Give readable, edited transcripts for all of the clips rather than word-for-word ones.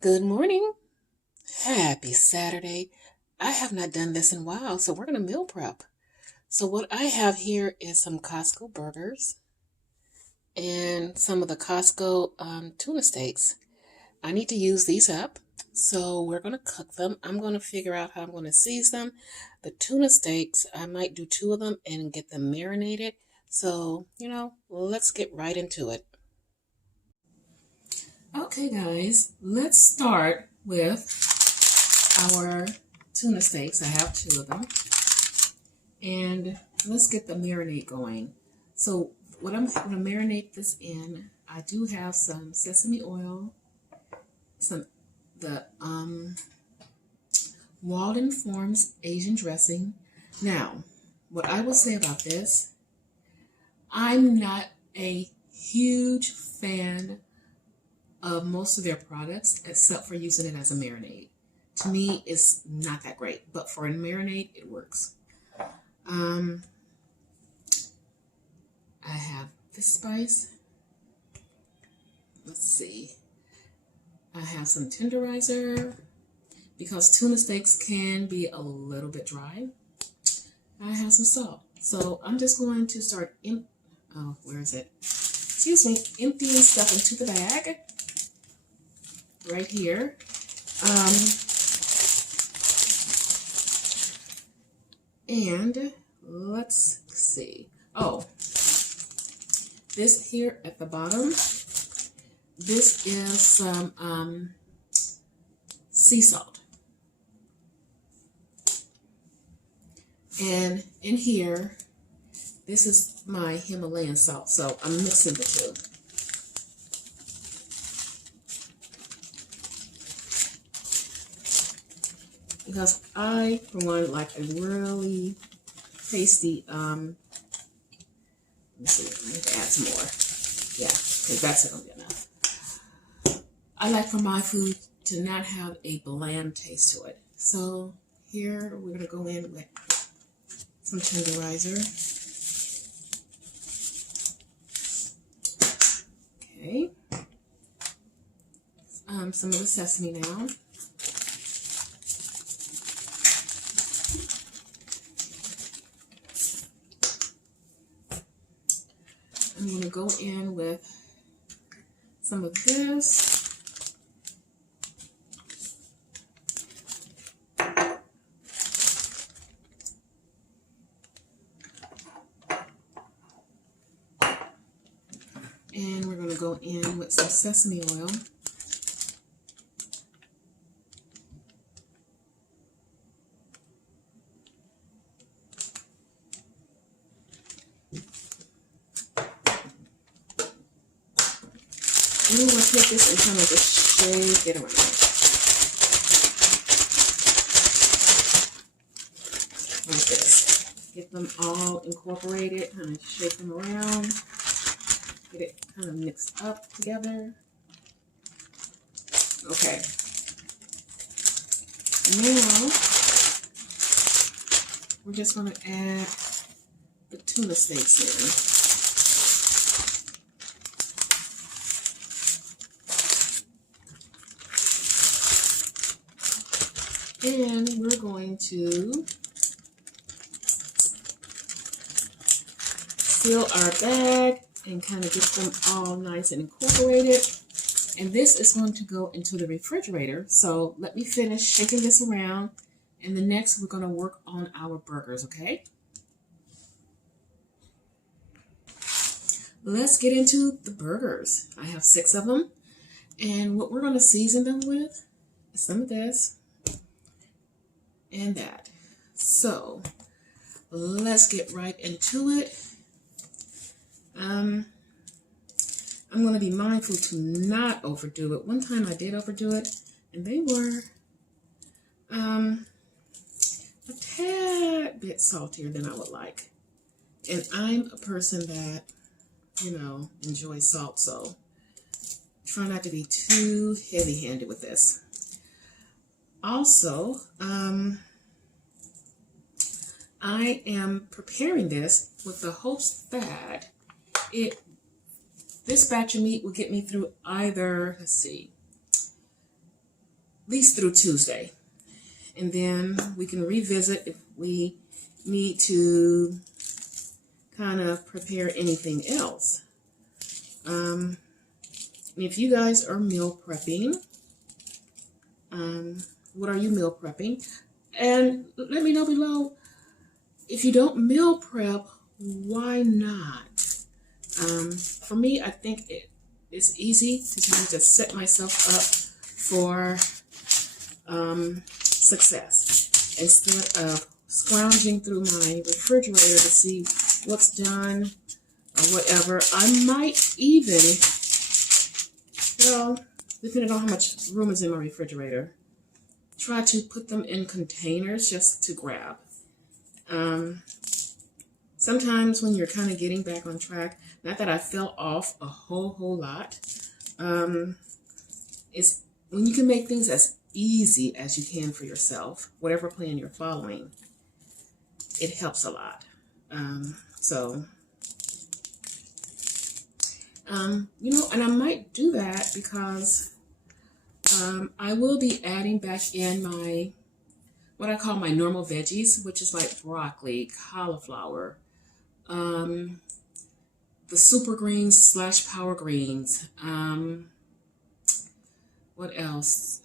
Good morning. Happy Saturday. I have not done this in a while, so we're going to meal prep. So what I have here is some Costco burgers and some of the Costco tuna steaks. I need to use these up, so we're going to cook them. I'm going to figure out how I'm going to season them. The tuna steaks, I might do two of them and get them marinated. So, let's get right into it. Okay, guys, let's start with our tuna steaks. I have two of them. And let's get the marinade going. So what I'm going to marinate this in, I do have some sesame oil, the Walden Farms Asian dressing. Now, what I will say about this, I'm not a huge fan of most of their products except for using it as a marinade. To me, it's not that great, but for a marinade, it works. I have this spice. Let's see. I have some tenderizer because tuna steaks can be a little bit dry. I have some salt. So I'm just going to start where is it? Excuse me, emptying stuff into the bag right here. And let's see. Oh, this here at the bottom, this is some sea salt. And in here, this is my Himalayan salt. So I'm mixing the two. Because I, for one, like a really tasty, let me see, I need to add some more. Yeah, because that's going to be enough. I like for my food to not have a bland taste to it. So here we're going to go in with some tenderizer. Okay. Some of the sesame now. I'm going to go in with some of this. And we're going to go in with some sesame oil. And we're going to take this and kind of just shake it around. Like this. Get them all incorporated, kind of shake them around. Get it kind of mixed up together. Okay. Now, we're just going to add the tuna steaks in. And we're going to fill our bag and kind of get them all nice and incorporated. And this is going to go into the refrigerator. So let me finish shaking this around. And the next we're going to work on our burgers, okay? Let's get into the burgers. I have 6 of them. And what we're going to season them with is some of this and that. So let's get right into it. I'm going to be mindful to not overdo it. One time I did overdo it, and they were a tad bit saltier than I would like. And I'm a person that, enjoys salt, so try not to be too heavy-handed with this. Also, I am preparing this with the hopes that this batch of meat will get me through either, let's see, least through Tuesday. And then we can revisit if we need to kind of prepare anything else. If you guys are meal prepping, what are you meal prepping? And let me know below, if you don't meal prep, why not? For me, I think it's easy to kind of just set myself up for success instead of scrounging through my refrigerator to see what's done or whatever. I might even, well, depending on how much room is in my refrigerator, try to put them in containers just to grab. Sometimes when you're kind of getting back on track, not that I fell off a whole lot, it's when you can make things as easy as you can for yourself, whatever plan you're following, it helps a lot. And I might do that because I will be adding back in my, what I call my normal veggies, which is like broccoli, cauliflower, the super greens / power greens. What else?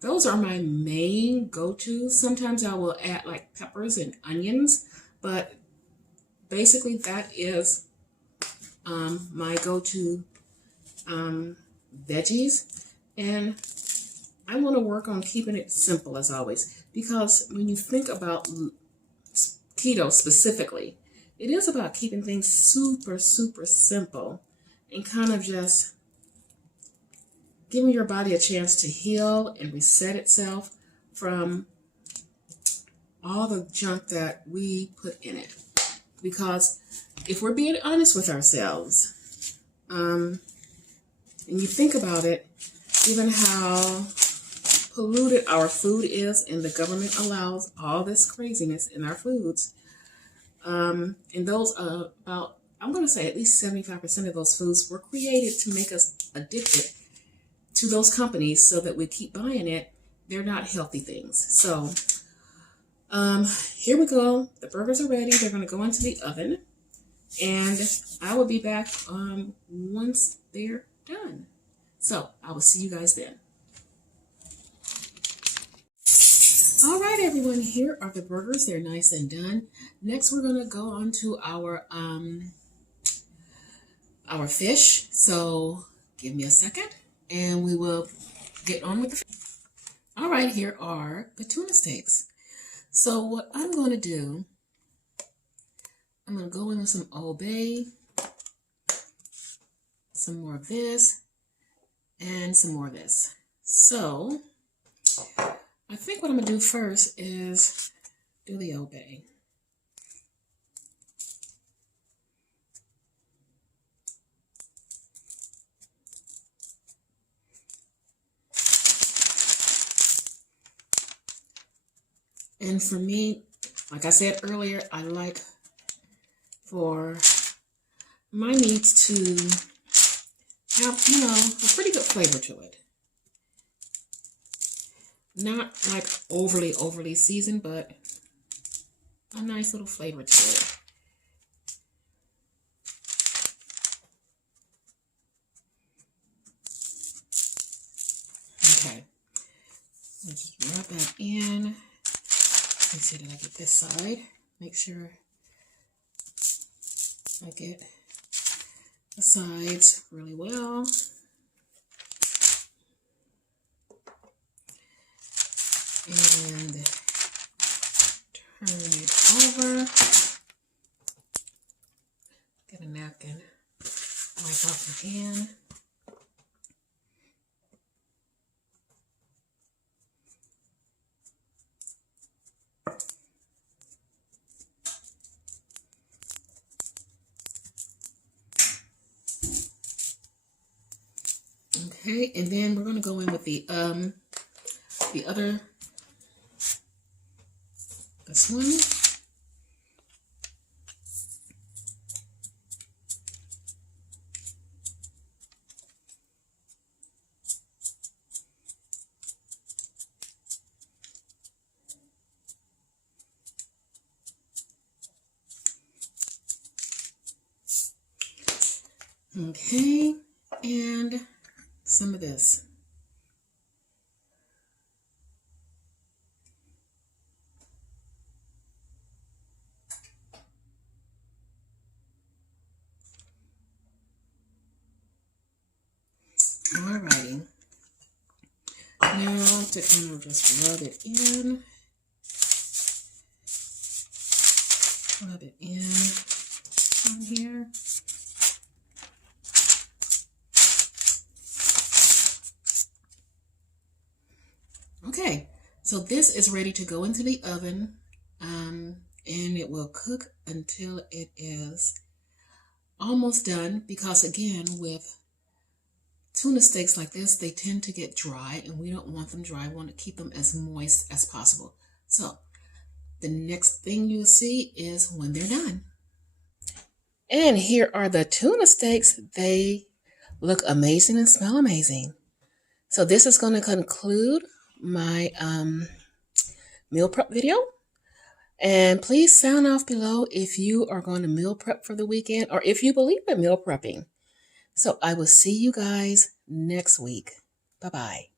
Those are my main go-tos. Sometimes I will add like peppers and onions, but basically that is my go-to veggies. And I want to work on keeping it simple as always, because when you think about keto specifically, it is about keeping things super simple and kind of just giving your body a chance to heal and reset itself from all the junk that we put in it. Because if we're being honest with ourselves, and you think about it, given how polluted our food is and the government allows all this craziness in our foods, and those about, I'm going to say at least 75% of those foods were created to make us addicted to those companies so that we keep buying it. They're not healthy things. So here we go. The burgers are ready. They're going to go into the oven, and I will be back once they're done. So I will see you guys then. All right, everyone, here are the burgers. They're nice and done. Next, we're going to go on to our fish. So give me a second and we will get on with the fish. All right, here are the tuna steaks. So what I'm going to do, I'm going to go in with some Old Bay, some more of this, and some more of this. So I think what I'm going to do first is do the Old Bay. And for me, like I said earlier, I like for my meats to have, a pretty good flavor to it. Not like overly seasoned, but a nice little flavor to it. Okay, let's just rub that in. Let's see that I get this side. Make sure I get the sides really well. And turn it over. Get a napkin, wipe off your hand. Okay, and then we're going to go in with the other, this one. Okay, and some of this. Alrighty. Now to kind of just rub it in. Rub it in on here. Okay, so this is ready to go into the oven, and it will cook until it is almost done, because again, with tuna steaks like this, they tend to get dry, and we don't want them dry. We want to keep them as moist as possible. So the next thing you'll see is when they're done. And here are the tuna steaks. They look amazing and smell amazing. So this is going to conclude my meal prep video. And please sound off below if you are going to meal prep for the weekend or if you believe in meal prepping. So I will see you guys next week. Bye-bye.